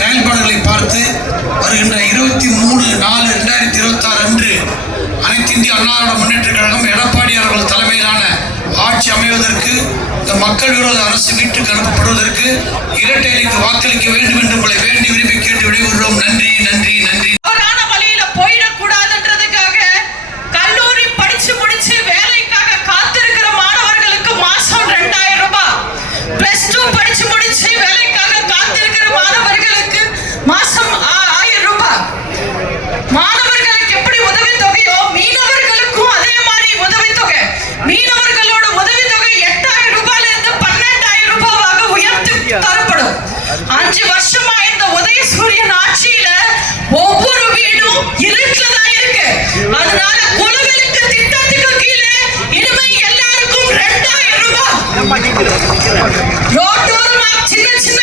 செயல்பாடுகளை பார்த்து வருகின்ற 23/4/2026 அன்று அனைத்து இந்திய அண்ணா திராவிட முன்னேற்றக் கழகம் எடப்பாடியார் அவர்கள் தலைமையிலான ஆட்சி அமைவதற்கு இந்த மக்கள் விரோத அரசு வீட்டுக்கு அனுப்பப்படுவதற்கு இரட்டை இலைக்கு வாக்களிக்க வேண்டும் என்று உங்களை வேண்டி விரும்பி கேட்டு விடைபெறுகிறோம். நன்றி நன்றி நன்றி. வழியில போயிடக்கூடாதுன்றதுக்காக கல்லூரி படிச்சு முடிச்சு வேலைக்காக காத்திருக்கிற மாணவர்களுக்கு மாசம் 2000 ரூபாய், +2 படிச்சு முடிச்சு வேலைக்காக காத்திருக்கிற மாணவர்களுக்கு மாசம் 1000 ரூபாய். மாணவர்களுக்கு எப்படி உதவி தொகையோ மீனவர்களுக்கும் அதே மாதிரி உதவி தொகை. மீனவர்களோட உதவி தொகை 8000 ரூபாயில இருந்து 12000 ரூபாயாக உயர்த்தி தரப்படும். 5 வருஷமா இந்த உதயசூரியன் ஆட்சியில ஒவ்வொரு வீடும் இருட்டுலதான் இருக்கு. அதனால குலவிளக்கு திட்டத்துக்கு கீழே இனிமே எல்லாருக்கும் 2000 ரூபாய். ரோட்டோரமா சின்ன சின்ன